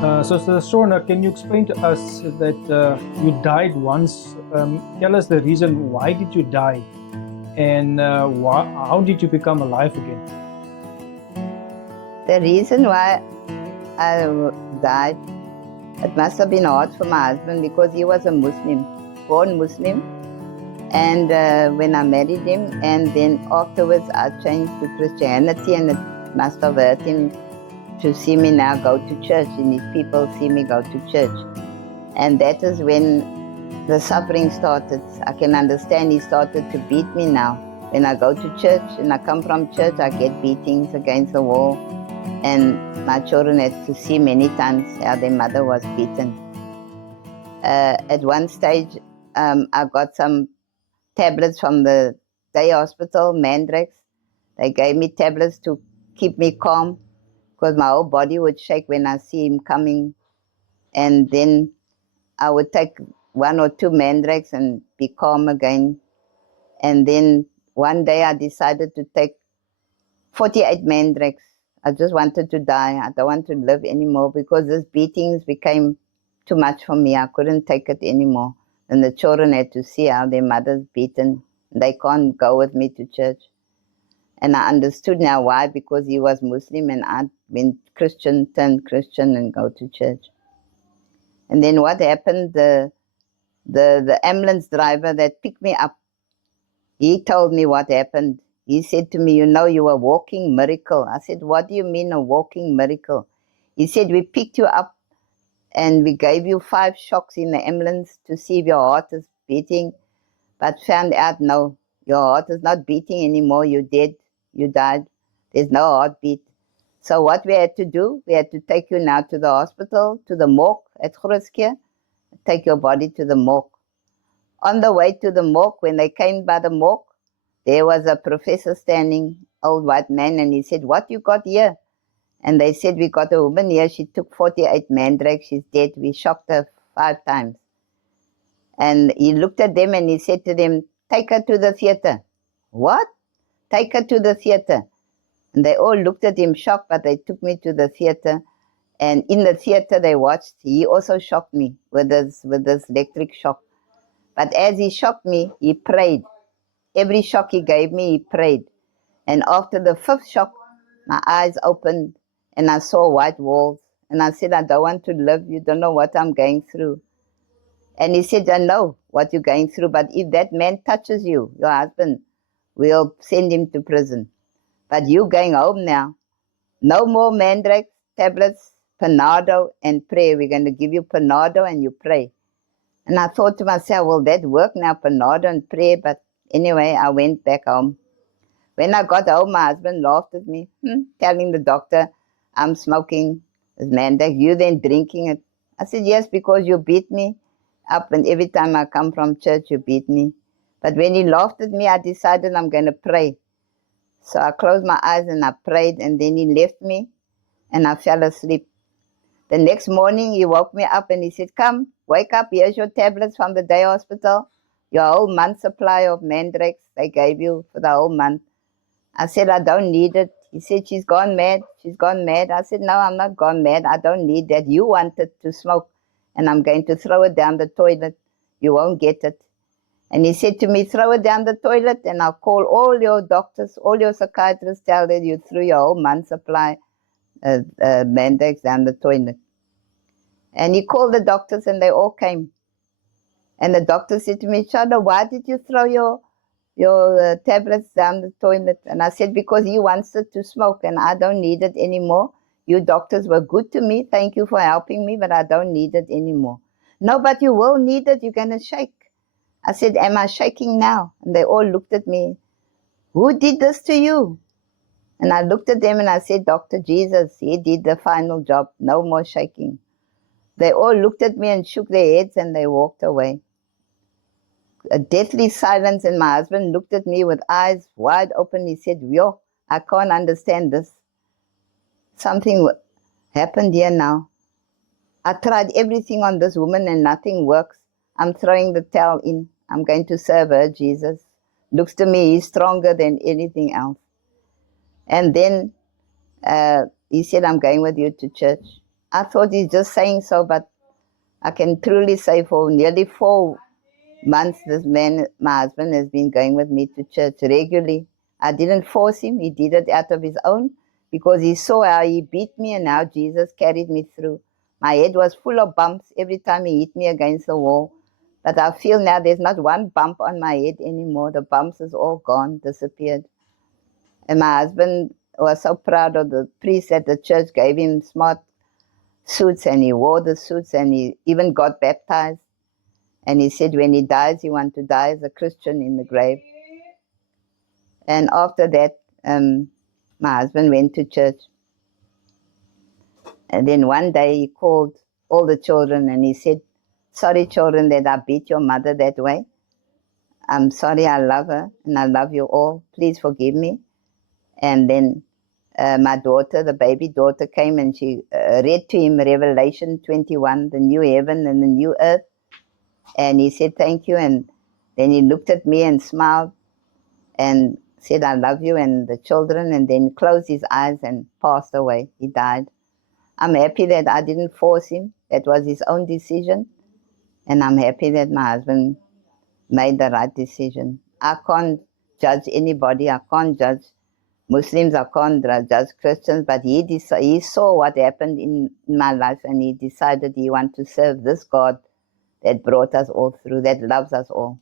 So, Sorna, can you explain to us that you died once? Tell us the reason why did you die, and how did you become alive again? The reason why I died, it must have been hard for my husband because he was a Muslim, born Muslim. And when I married him, and then afterwards I changed to Christianity, and it must have hurt him to see me now go to church, and his people see me go to church. And that is when the suffering started. I can understand he started to beat me now. When I go to church and I come from church, I get beatings against the wall. And my children had to see many times how their mother was beaten. At one stage, I got some tablets from the day hospital, Mandrax. They gave me tablets to keep me calm because my whole body would shake when I see him coming. And then I would take 1 or 2 Mandrax and be calm again. And then one day I decided to take 48 Mandrax. I just wanted to die. I don't want to live anymore because these beatings became too much for me. I couldn't take it anymore. And the children had to see how their mother's beaten. They can't go with me to church. And I understood now why, because he was Muslim and I went Christian, turned Christian and go to church. And then what happened, the ambulance driver that picked me up, he told me what happened. He said to me, you know, you were a walking miracle. I said, what do you mean a walking miracle? He said, we picked you up and we gave you 5 shocks in the ambulance to see if your heart is beating, but found out, no, your heart is not beating anymore. You're dead. You died. There's no heartbeat. So what we had to do, we had to take you now to the hospital, to the morgue at Grootskeer, take your body to the morgue. On the way to the morgue, when they came by the morgue, there was a professor standing, old white man, and he said, what you got here? And they said, we got a woman here. She took 48 Mandrax. She's dead. We shocked her 5 times. And he looked at them and he said to them, take her to the theater. What? Take her to the theater. And they all looked at him shocked, but they took me to the theater. And in the theater they watched. He also shocked me with this electric shock. But as he shocked me, he prayed. Every shock he gave me, he prayed. And after the 5th shock, my eyes opened and I saw white walls. And I said, I don't want to live. You don't know what I'm going through. And he said, I know what you're going through, but if that man touches you, your husband, we'll send him to prison. But you're going home now. No more Mandrax tablets, Panado, and pray. We're going to give you Panado and you pray. And I thought to myself, will that work now, Panado and pray? But anyway, I went back home. When I got home, my husband laughed at me, telling the doctor, I'm smoking this Mandrax. You then drinking it. I said, yes, because you beat me up, and every time I come from church, you beat me. But when he laughed at me, I decided I'm going to pray. So I closed my eyes and I prayed, and then he left me and I fell asleep. The next morning, he woke me up and he said, come, wake up, here's your tablets from the day hospital, your whole month's supply of Mandrax they gave you for the whole month. I said, I don't need it. He said, she's gone mad. She's gone mad. I said, no, I'm not gone mad. I don't need that. You wanted to smoke, and I'm going to throw it down the toilet. You won't get it. And he said to me, throw it down the toilet, and I'll call all your doctors, all your psychiatrists, tell them you threw your whole month's supply Mandrax down the toilet. And he called the doctors, and they all came. And the doctor said to me, Shada, why did you throw your tablets down the toilet? And I said, because he wants it to smoke and I don't need it anymore. You doctors were good to me. Thank you for helping me, but I don't need it anymore. No, but you will need it. You're going to shake. I said, am I shaking now? And they all looked at me. Who did this to you? And I looked at them and I said, Dr. Jesus, he did the final job. No more shaking. They all looked at me and shook their heads and they walked away. A deathly silence, and my husband looked at me with eyes wide open. He said, yo, I can't understand this. Something happened here now. I tried everything on this woman and nothing works. I'm throwing the towel in. I'm going to serve her, Jesus. Looks to me, he's stronger than anything else. And then he said, I'm going with you to church. I thought he's just saying so, but I can truly say for nearly 4 months, this man, my husband, has been going with me to church regularly. I didn't force him. He did it out of his own because he saw how he beat me and how Jesus carried me through. My head was full of bumps every time he hit me against the wall. But I feel now there's not one bump on my head anymore. The bumps is all gone, disappeared. And my husband was so proud of the priest at the church, gave him smart suits, and he wore the suits, and he even got baptized. And he said when he dies, he wants to die as a Christian in the grave. And after that, my husband went to church. And then one day he called all the children and he said, sorry children that I beat your mother that way. I'm sorry, I love her and I love you all. Please forgive me. And then my daughter, the baby daughter, came and she read to him Revelation 21, the new heaven and the new earth. And he said, thank you. And then he looked at me and smiled and said, I love you and the children, and then closed his eyes and passed away. He died. I'm happy that I didn't force him. That was his own decision. And I'm happy that my husband made the right decision. I can't judge anybody. I can't judge Muslims. I can't judge Christians. But he saw what happened in my life, and he decided he wanted to serve this God that brought us all through, that loves us all.